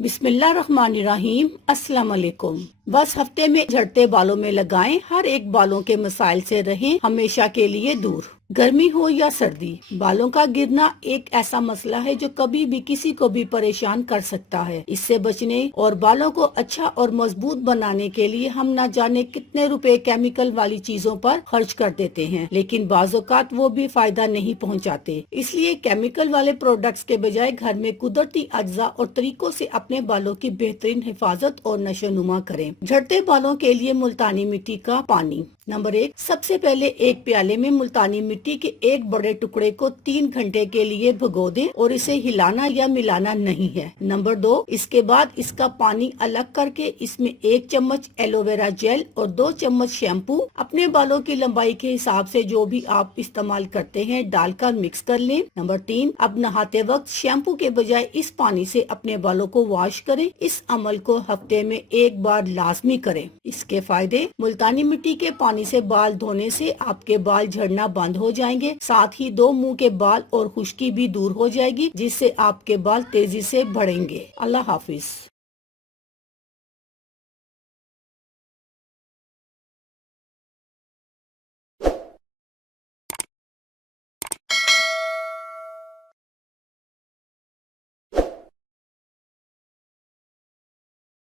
बिस्मिल्लाहिर्रहमानिर्रहीम। अस्सलाम वालेकुम। बस हफ्ते में झड़ते बालों में लगाएं। हर एक बालों के मसाइल से रहें हमेशा के लिए दूर। गर्मी हो या सर्दी, बालों का गिरना एक ऐसा मसला है जो कभी भी किसी को भी परेशान कर सकता है। इससे बचने और बालों को अच्छा और मजबूत बनाने के लिए हम न जाने कितने रुपए केमिकल वाली चीजों पर खर्च कर देते हैं, लेकिन बाज़-औक़ात वो भी फायदा नहीं पहुंचाते। इसलिए केमिकल वाले प्रोडक्ट्स के बजाय घर में कुदरती अज्जा और तरीकों से अपने बालों की बेहतरीन हिफाजत और नशोनुमा करें। झड़ते बालों के लिए मुल्तानी मिट्टी का पानी। नंबर 1, सबसे पहले एक प्याले में मुल्तानी मिट्टी के एक बड़े टुकड़े को 3 घंटे के लिए भिगो दें और इसे हिलाना या मिलाना नहीं है। नंबर 2, इसके बाद इसका पानी अलग करके इसमें 1 चम्मच एलोवेरा जेल और 2 चम्मच शैम्पू अपने बालों की लंबाई के हिसाब से जो भी आप इस्तेमाल करते हैं डालकर मिक्स कर लें। नंबर 3, अब नहाते वक्त शैम्पू के बजाय इस पानी से अपने बालों को वॉश करें। इस अमल को हफ्ते में 1 बार लाजमी करें। इसके फायदे: मुल्तानी मिट्टी के पानी से बाल धोने से आपके बाल झड़ना बंद हो जाएंगे। साथ ही 2 मुंह के बाल और खुश्की भी दूर हो जाएगी, जिससे आपके बाल तेजी से बढ़ेंगे। अल्लाह हाफिज।